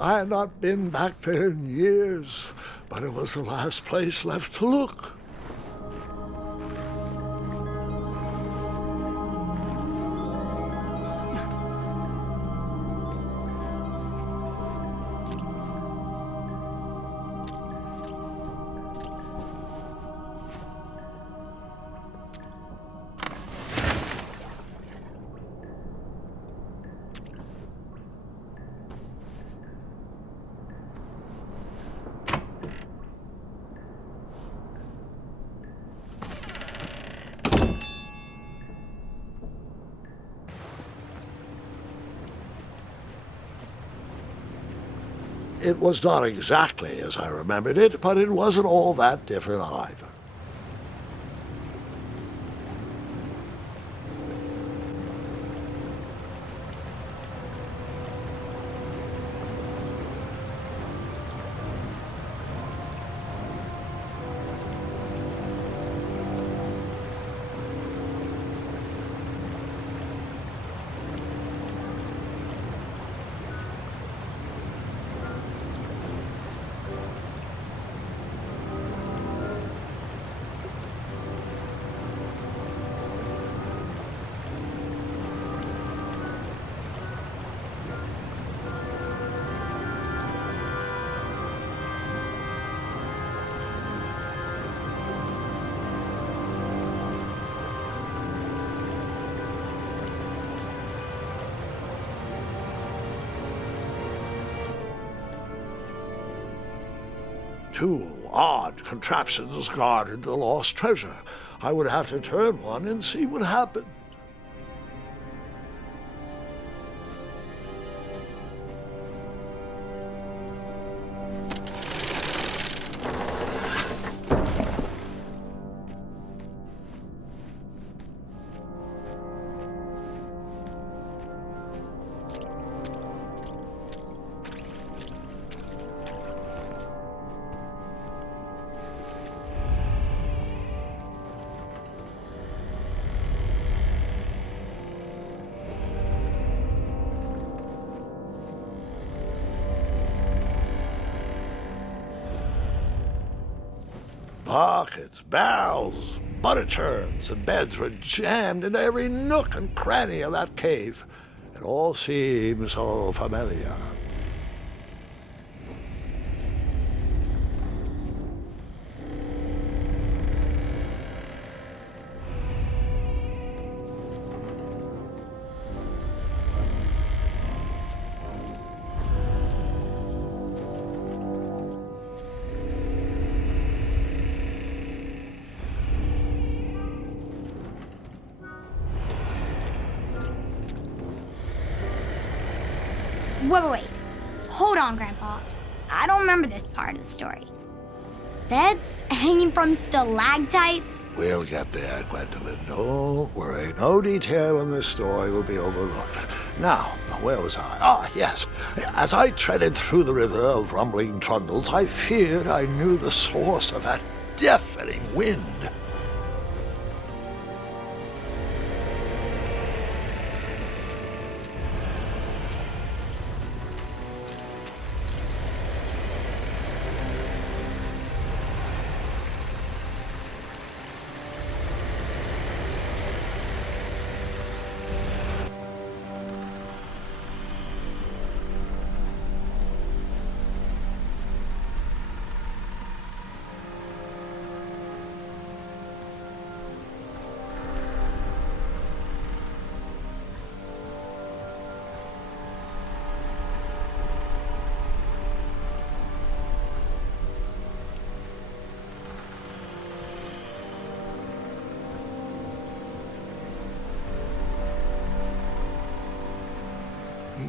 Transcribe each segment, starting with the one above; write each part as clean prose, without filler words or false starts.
I had not been back there in years, but it was the last place left to look. It was not exactly as I remembered it, but it wasn't all that different either. Two odd contraptions guarded the lost treasure. I would have to turn one and see what happened. Buckets, barrels, butter churns, and beds were jammed into every nook and cranny of that cave. It all seemed so familiar. Wait. Hold on, Grandpa. I don't remember this part of the story. Beds hanging from stalactites? We'll get there, Gwendolyn. Don't worry. No detail in this story will be overlooked. Now, where was I? Ah, yes. As I treaded through the river of rumbling trundles, I feared I knew the source of that deafening wind.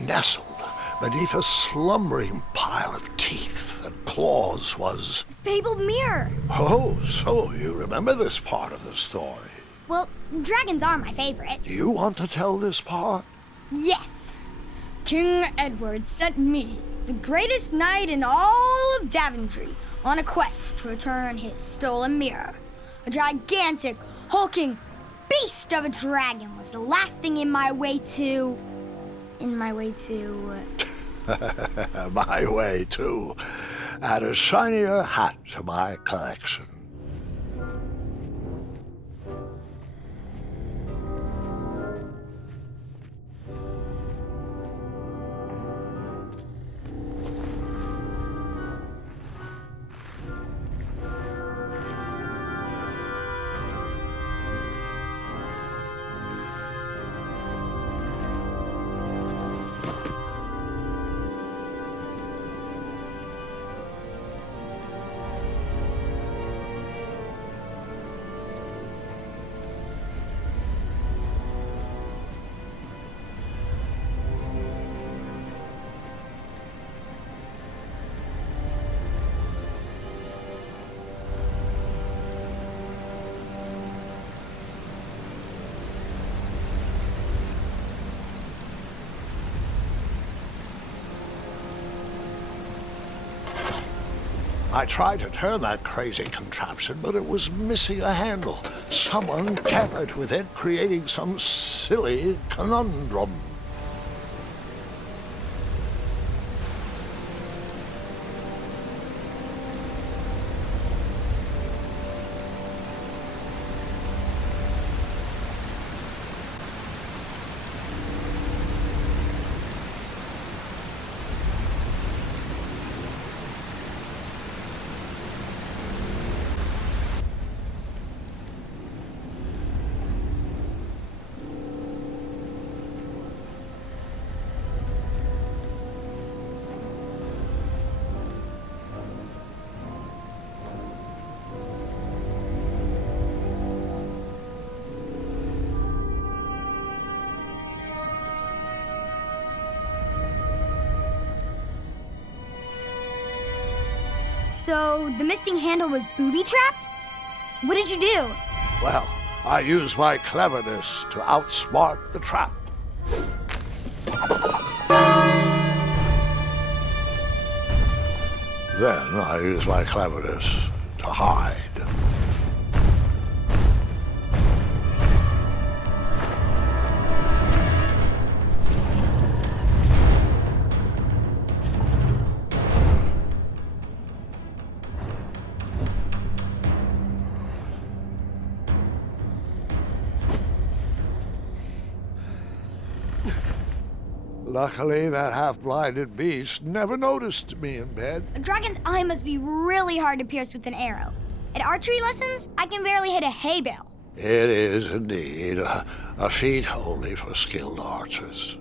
Nestled beneath a slumbering pile of teeth and claws was... Fabled mirror. Oh, so you remember this part of the story. Well, dragons are my favorite. Do you want to tell this part? Yes. King Edward sent me, the greatest knight in all of Daventry, on a quest to return his stolen mirror. A gigantic, hulking beast of a dragon was the last thing in my way to... My way, too. Add a shinier hat to my collection. I tried to turn that crazy contraption, but it was missing a handle. Someone tampered with it, creating some silly conundrum. So the missing handle was booby-trapped? What did you do? Well, I used my cleverness to outsmart the trap. Then I used my cleverness to hide. Luckily, that half-blinded beast never noticed me in bed. A dragon's eye must be really hard to pierce with an arrow. At archery lessons, I can barely hit a hay bale. It is indeed a feat only for skilled archers.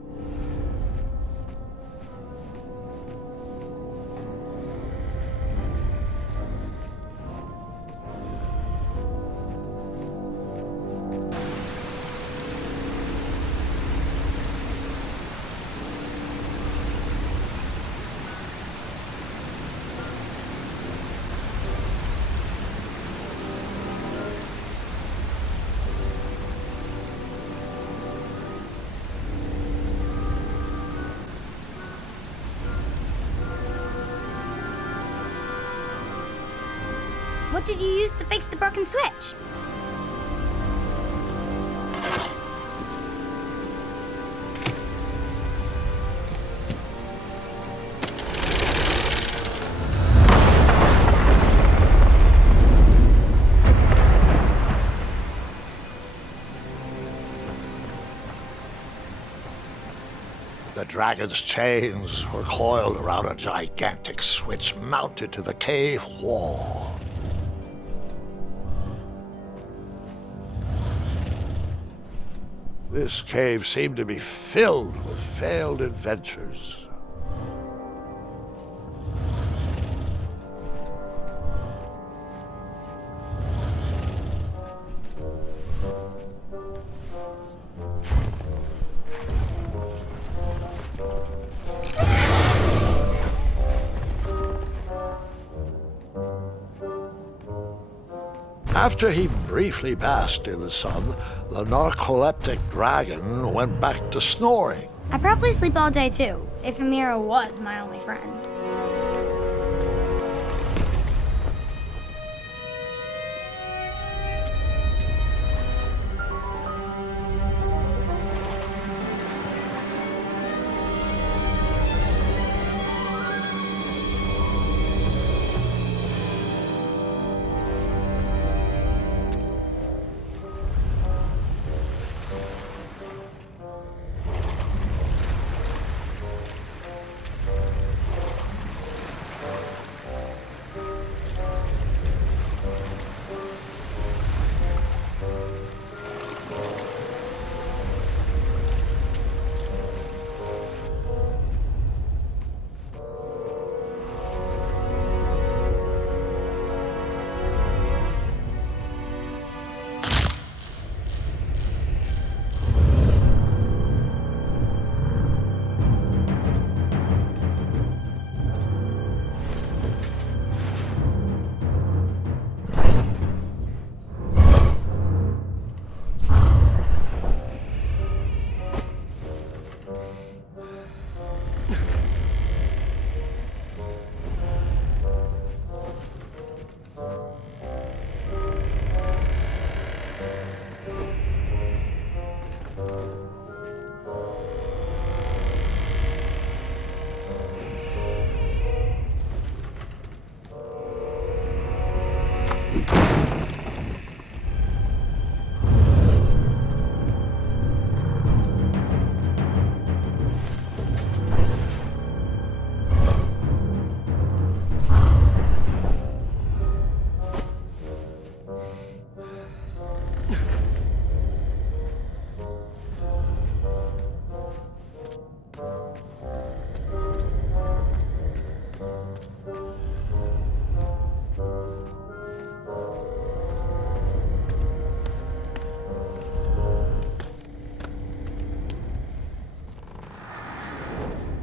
What did you use to fix the broken switch? The dragon's chains were coiled around a gigantic switch mounted to the cave wall. This cave seemed to be filled with failed adventures. After he briefly basked in the sun, the narcoleptic dragon went back to snoring. I probably sleep all day too, if Amira was my only friend.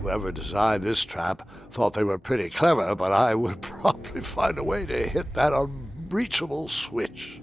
whoever designed this trap thought they were pretty clever, but I would probably find a way to hit that unreachable switch.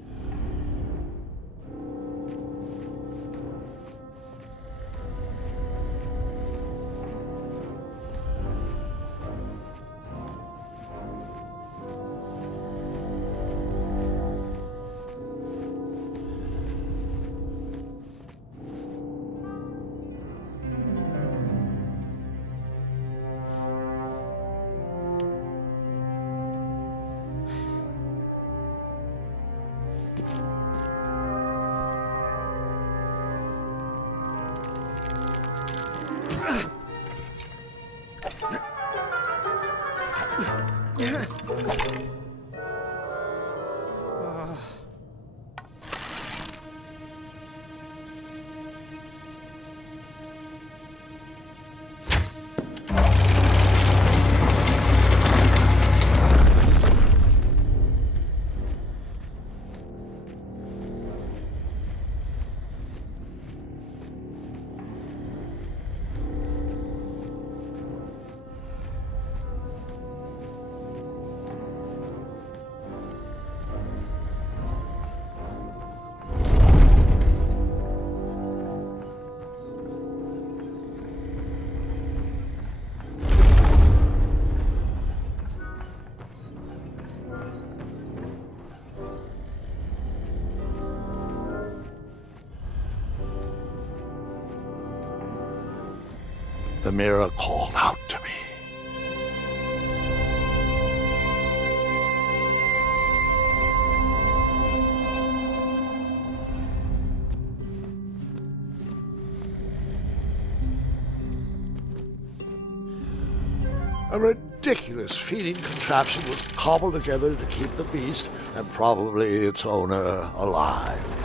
The mirror called out to me. A ridiculous feeding contraption was cobbled together to keep the beast and probably its owner alive.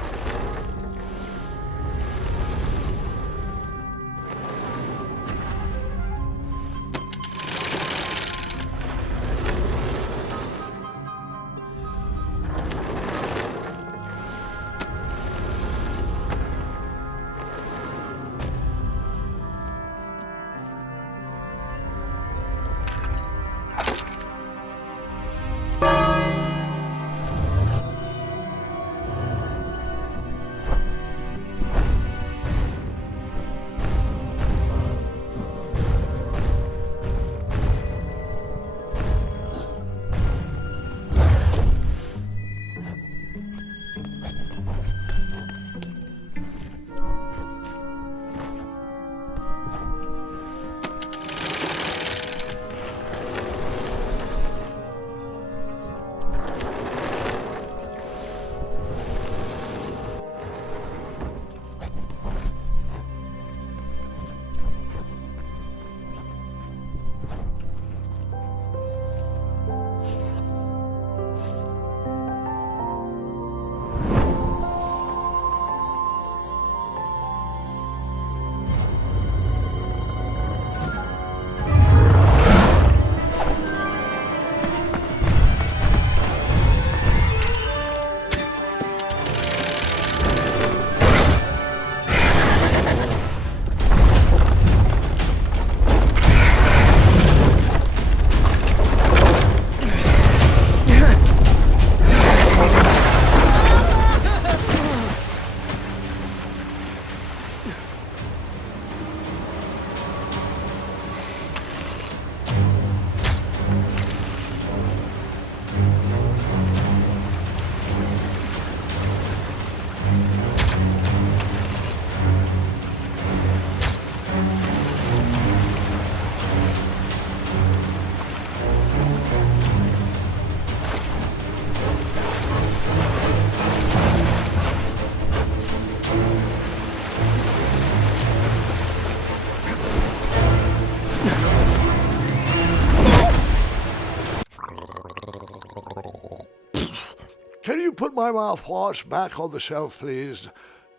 Can you put my mouthwash back on the shelf, please?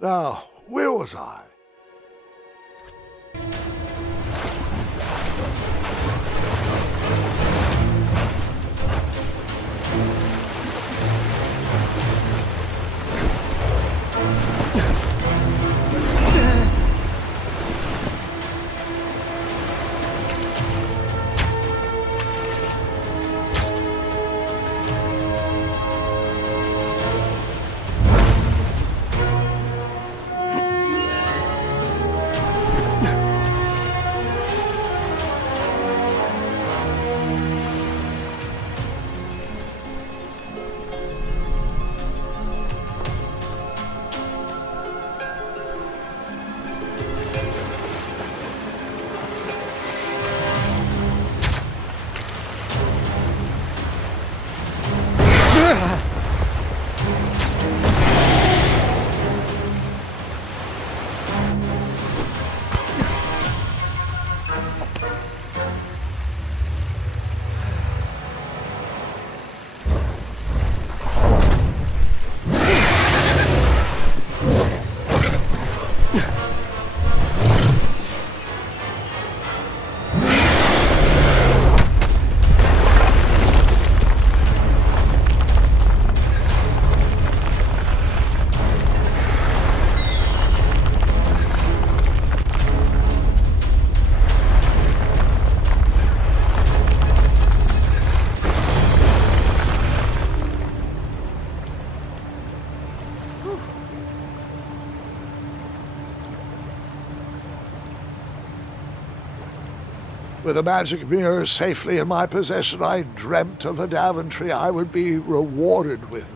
Now, where was I? With the magic mirror safely in my possession, I dreamt of the Daventry I would be rewarded with,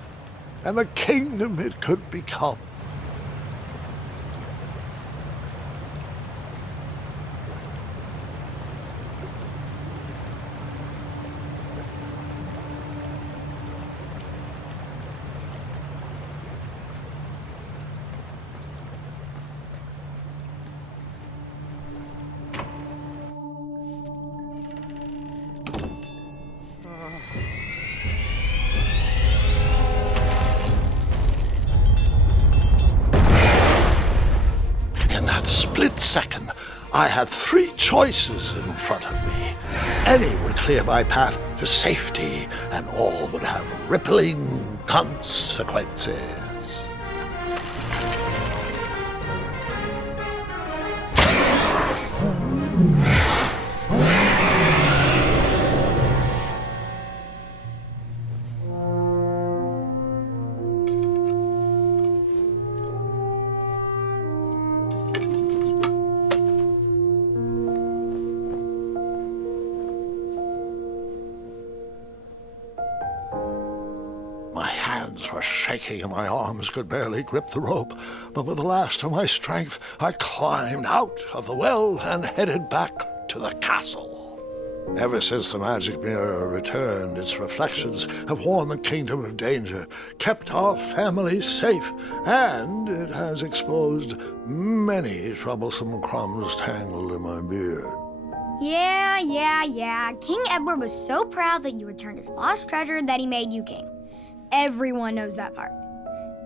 and the kingdom it could become. In that split second, I had three choices in front of me. Any would clear my path to safety, and all would have rippling consequences. My hands were shaking and my arms could barely grip the rope, but with the last of my strength, I climbed out of the well and headed back to the castle. Ever since the magic mirror returned, its reflections have warned the kingdom of danger, kept our family safe, and it has exposed many troublesome crumbs tangled in my beard. Yeah. King Edward was so proud that you returned his lost treasure that he made you king. Everyone knows that part.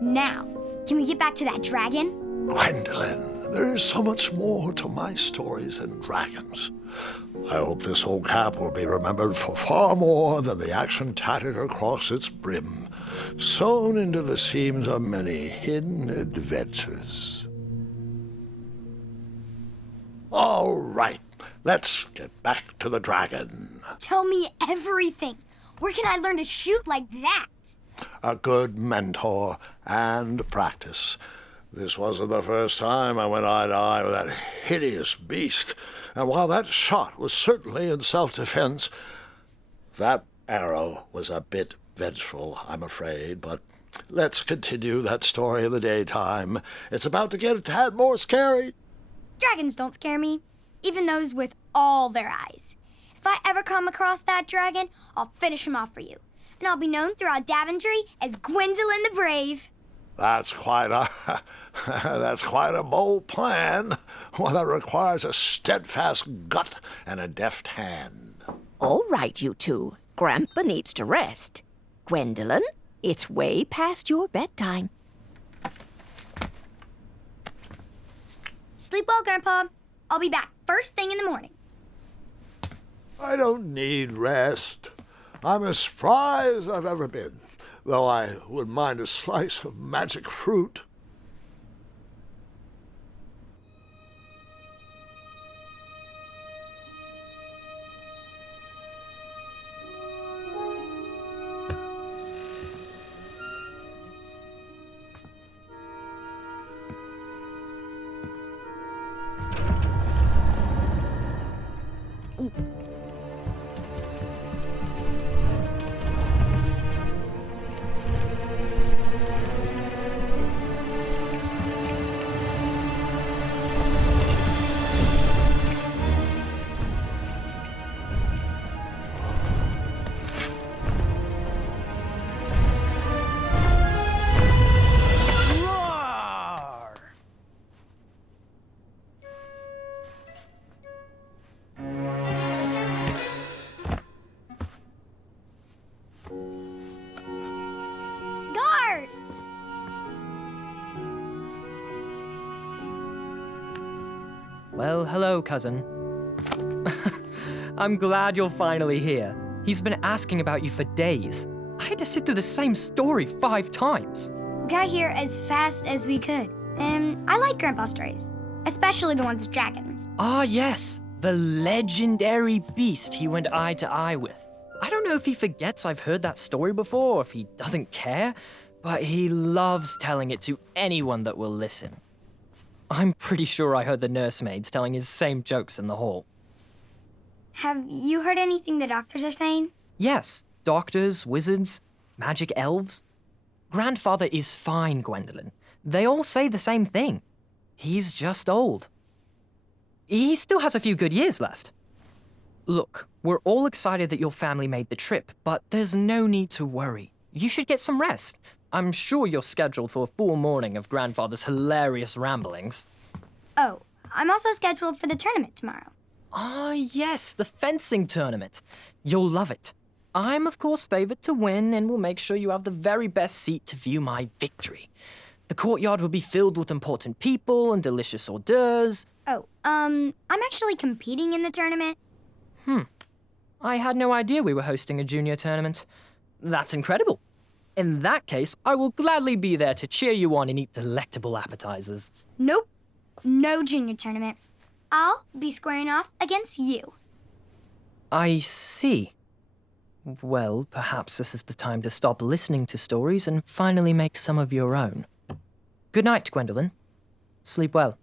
Now, can we get back to that dragon? Gwendolyn, there is so much more to my stories than dragons. I hope this old cap will be remembered for far more than the action tattered across its brim, sewn into the seams of many hidden adventures. All right, let's get back to the dragon. Tell me everything. Where can I learn to shoot like that? A good mentor and practice. This wasn't the first time I went eye to eye with that hideous beast, and while that shot was certainly in self-defense, that arrow was a bit vengeful, I'm afraid, but let's continue that story in the daytime. It's about to get a tad more scary. Dragons don't scare me, even those with all their eyes. If I ever come across that dragon, I'll finish him off for you. And I'll be known throughout Daventry as Gwendolyn the Brave. That's quite a bold plan. One that requires a steadfast gut and a deft hand. All right, you two. Grandpa needs to rest. Gwendolyn, it's way past your bedtime. Sleep well, Grandpa. I'll be back first thing in the morning. I don't need rest. I'm as spry as I've ever been, though I wouldn't mind a slice of magic fruit. Guards! Well, hello, cousin. I'm glad you're finally here. He's been asking about you for days. I had to sit through the same story 5 times. We got here as fast as we could. And I like Grandpa's stories, especially the ones with dragons. Ah, yes, the legendary beast he went eye to eye with. I don't know if he forgets I've heard that story before or if he doesn't care, but he loves telling it to anyone that will listen. I'm pretty sure I heard the nursemaids telling his same jokes in the hall. Have you heard anything the doctors are saying? Yes, doctors, wizards, magic elves. Grandfather is fine, Gwendolyn. They all say the same thing. He's just old. He still has a few good years left. Look, we're all excited that your family made the trip, but there's no need to worry. You should get some rest. I'm sure you're scheduled for a full morning of Grandfather's hilarious ramblings. Oh, I'm also scheduled for the tournament tomorrow. Ah, yes, the fencing tournament. You'll love it. I'm, of course, favored to win and will make sure you have the very best seat to view my victory. The courtyard will be filled with important people and delicious hors d'oeuvres. Oh, I'm actually competing in the tournament. I had no idea we were hosting a junior tournament. That's incredible. In that case, I will gladly be there to cheer you on and eat delectable appetizers. Nope, no junior tournament. I'll be squaring off against you. I see. Well, perhaps this is the time to stop listening to stories and finally make some of your own. Good night, Gwendolyn. Sleep well.